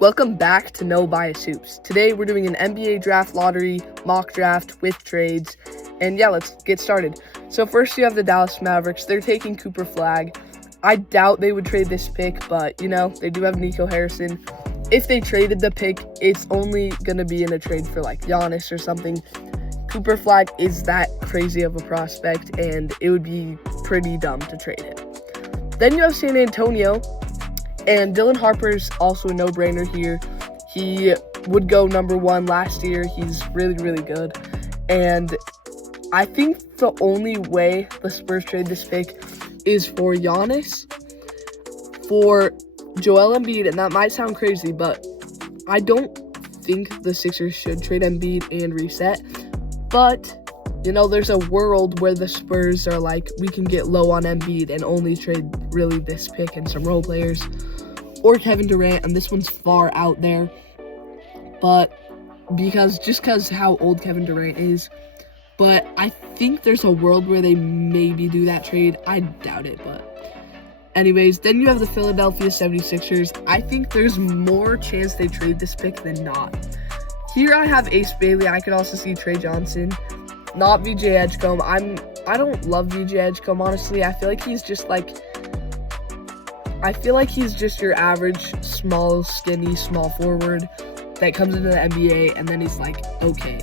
Welcome back to No Bias Hoops. Today we're doing an NBA draft lottery mock draft with trades. And yeah, let's get started. So first you have the Dallas Mavericks. They're taking Cooper Flagg. I doubt they would trade this pick, but they do have Nico Harrison. If they traded the pick, it's only going to be in a trade for like Giannis or something. Cooper Flagg is that crazy of a prospect, and it would be pretty dumb to trade him. Then you have San Antonio. And Dylan Harper's also a no-brainer here. He would go number 1 last year. He's really, really good. And I think the only way the Spurs trade this pick is for Giannis, for Joel Embiid. And that might sound crazy, but I don't think the Sixers should trade Embiid and reset. But, there's a world where the Spurs are like, we can get low on Embiid and only trade really this pick and some role players. Or Kevin Durant, and this one's far out there, but because how old Kevin Durant is. But I think there's a world where they maybe do that trade. I doubt it, but anyways, then you have the Philadelphia 76ers. I think there's more chance they trade this pick than not. Here I have Ace Bailey. I could also see Trey Johnson, not VJ Edgecombe. I don't love VJ Edgecombe, honestly. I feel like he's just your average, small, skinny, small forward that comes into the NBA, and then he's okay.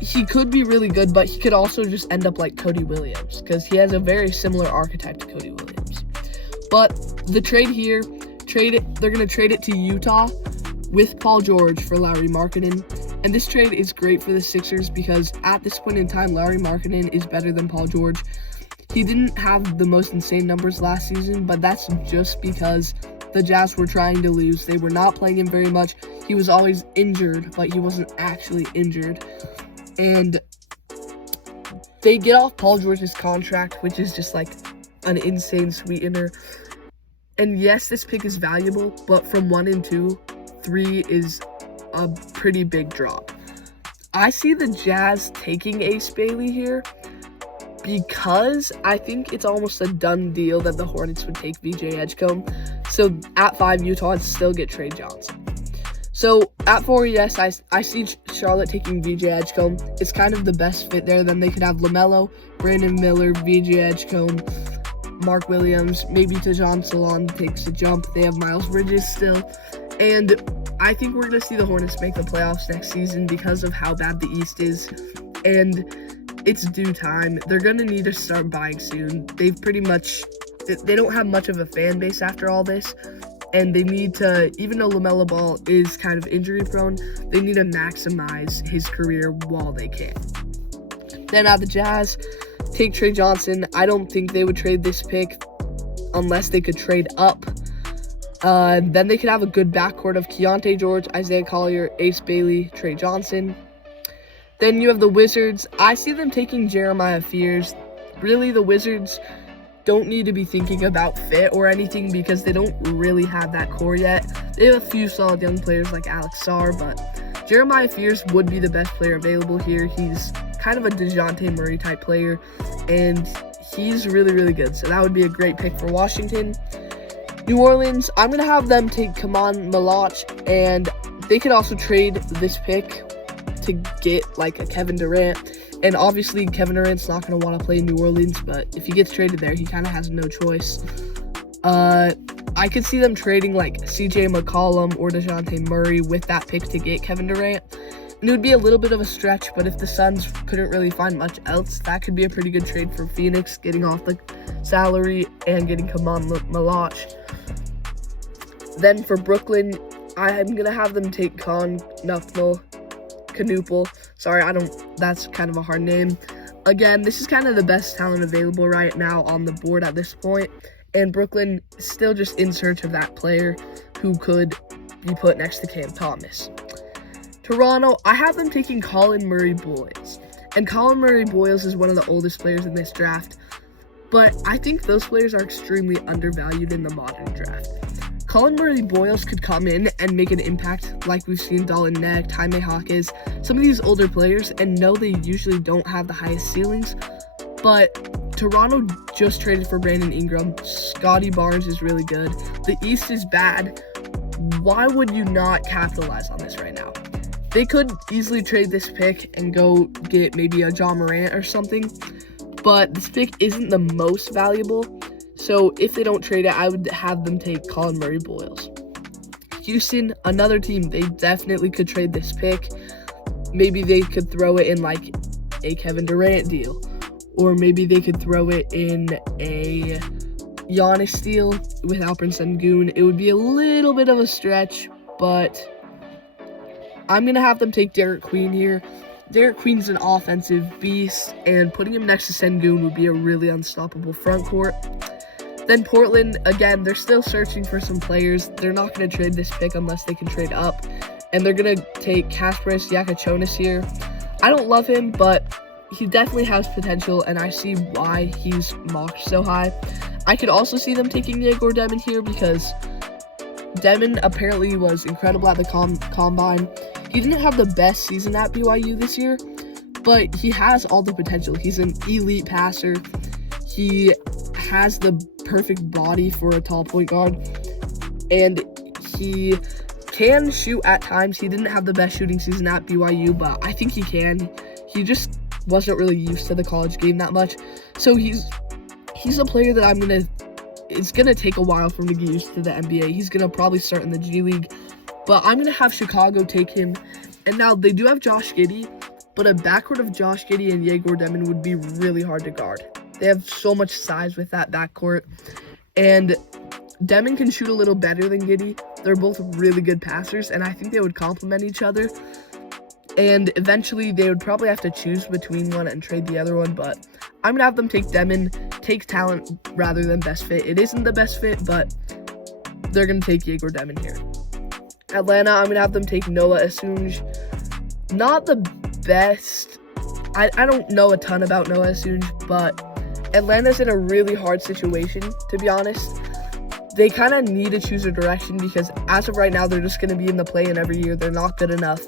He could be really good, but he could also just end up like Cody Williams, because he has a very similar archetype to Cody Williams. But the trade here, they're going to trade it to Utah with Paul George for Lauri Markkanen. And this trade is great for the Sixers because at this point in time, Lauri Markkanen is better than Paul George. He didn't have the most insane numbers last season, but that's just because the Jazz were trying to lose. They were not playing him very much. He was always injured, but he wasn't actually injured. And they get off Paul George's contract, which is just an insane sweetener. And yes, this pick is valuable, but from 1 and 2, 3 is a pretty big drop. I see the Jazz taking Ace Bailey here, because I think it's almost a done deal that the Hornets would take VJ Edgecombe. So at 5, Utah would still get Trey Johnson. So at 4, yes, I see Charlotte taking VJ Edgecombe. It's kind of the best fit there. Then they could have LaMelo, Brandon Miller, VJ Edgecombe, Mark Williams, maybe Tajon Salon takes a jump. They have Miles Bridges still. And I think we're going to see the Hornets make the playoffs next season because of how bad the East is. And it's due time. They're going to need to start buying soon. They don't have much of a fan base after all this. And they need to, even though LaMelo Ball is kind of injury prone, they need to maximize his career while they can. Then at the Jazz, take Trey Johnson. I don't think they would trade this pick unless they could trade up. Then they could have a good backcourt of Keontae George, Isaiah Collier, Ace Bailey, Trey Johnson. Then you have the Wizards. I see them taking Jeremiah Fears. Really, the Wizards don't need to be thinking about fit or anything because they don't really have that core yet. They have a few solid young players like Alex Sarr, but Jeremiah Fears would be the best player available here. He's kind of a DeJounte Murray type player, and he's really, really good. So that would be a great pick for Washington. New Orleans, I'm going to have them take Kaman Malach, and they could also trade this pick to get a Kevin Durant. And obviously Kevin Durant's not going to want to play in New Orleans, but if he gets traded there, he kind of has no choice. I could see them trading CJ McCollum or DeJounte Murray with that pick to get Kevin Durant. And it would be a little bit of a stretch, but if the Suns couldn't really find much else, that could be a pretty good trade for Phoenix, getting off the salary and getting Kaman Malach. Then for Brooklyn, I'm going to have them take Knuppel. Sorry, that's kind of a hard name. Again, this is kind of the best talent available right now on the board at this point. And Brooklyn is still just in search of that player who could be put next to Cam Thomas. Toronto, I have them taking Colin Murray-Boyles. And Colin Murray-Boyles is one of the oldest players in this draft. But I think those players are extremely undervalued in the modern draft. Colin Murray-Boyles could come in and make an impact like we've seen Dalton Neck, Jaime Jaquez, some of these older players, and no, they usually don't have the highest ceilings, but Toronto just traded for Brandon Ingram. Scotty Barnes is really good. The East is bad, why would you not capitalize on this right now? They could easily trade this pick and go get maybe a John Morant or something, but this pick isn't the most valuable. So if they don't trade it, I would have them take Colin Murray-Boyles. Houston, another team, they definitely could trade this pick. Maybe they could throw it in like a Kevin Durant deal, or maybe they could throw it in a Giannis deal with Alperen Sengun. It would be a little bit of a stretch, but I'm going to have them take Derek Queen here. Derek Queen's an offensive beast, and putting him next to Sengun would be a really unstoppable front court. Then Portland, again, they're still searching for some players. They're not going to trade this pick unless they can trade up, and they're going to take Kasparas Giacochonis here. I don't love him, but he definitely has potential, and I see why he's mocked so high. I could also see them taking Yegor Demon here because Demon apparently was incredible at the combine. He didn't have the best season at BYU this year, but he has all the potential. He's an elite passer. He has the perfect body for a tall point guard, and he can shoot at times. He didn't have the best shooting season at BYU, but I think he can. He just wasn't really used to the college game that much. So he's a player that it's going to take a while for him to get used to the NBA. He's going to probably start in the G League, but I'm going to have Chicago take him. And now they do have Josh Giddey, but a backcourt of Josh Giddey and Yegor Demon would be really hard to guard. They have so much size with that backcourt, and Demon can shoot a little better than Giddey. They're both really good passers, and I think they would complement each other. And eventually, they would probably have to choose between one and trade the other one, but I'm going to have them take Demon, take talent rather than best fit. It isn't the best fit, but they're going to take Yegor Demon here. Atlanta, I'm going to have them take Noah Assunge. Not the best. I don't know a ton about Noah Assunge, but Atlanta's in a really hard situation, to be honest. They kind of need to choose a direction because as of right now, they're just going to be in the play-in every year. They're not good enough,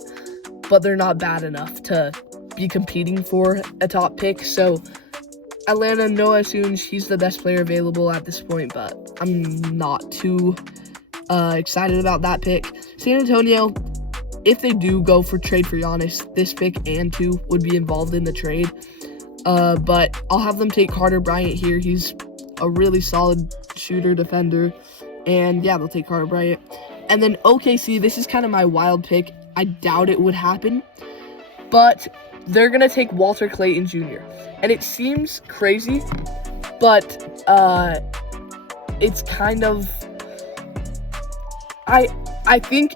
but they're not bad enough to be competing for a top pick. So Atlanta, Noah Assunge, he's the best player available at this point, but I'm not too excited about that pick. San Antonio, if they do go for trade for Giannis, this pick and 2 would be involved in the trade. But I'll have them take Carter Bryant here. He's a really solid shooter, defender, and yeah, they'll take Carter Bryant. And then OKC, this is kind of my wild pick. I doubt it would happen, but they're going to take Walter Clayton Jr. And it seems crazy, but it's kind of, I think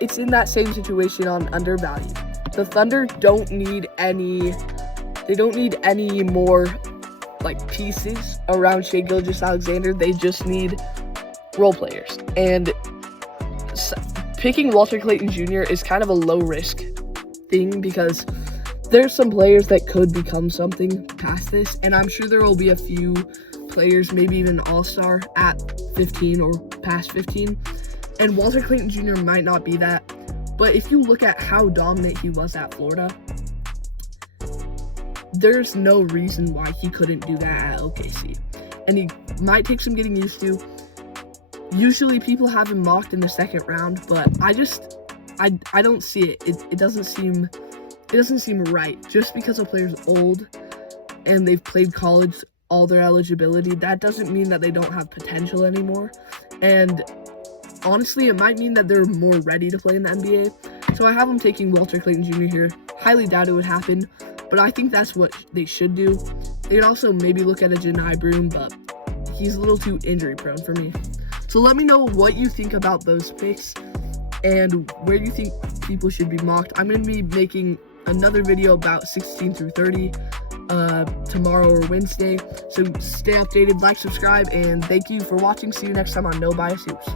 it's in that same situation on undervalued. The Thunder don't need any more like pieces around Shai Gilgeous-Alexander. They just need role players. And picking Walter Clayton Jr. is kind of a low risk thing because there's some players that could become something past this, and I'm sure there will be a few players, maybe even all-star at 15 or past 15, and Walter Clayton Jr. might not be that. But if you look at how dominant he was at Florida, there's no reason why he couldn't do that at OKC. And he might take some getting used to. Usually people have him mocked in the second round, but I don't see it. It doesn't seem right. Just because a player's old and they've played college all their eligibility, that doesn't mean that they don't have potential anymore. And honestly, it might mean that they're more ready to play in the NBA. So I have them taking Walter Clayton Jr. here. Highly doubt it would happen, but I think that's what they should do. They'd also maybe look at a Janai Broom, but he's a little too injury prone for me. So let me know what you think about those picks and where you think people should be mocked. I'm going to be making another video about 16 through 30 tomorrow or Wednesday. So stay updated, like, subscribe, and thank you for watching. See you next time on No Bias Hoops.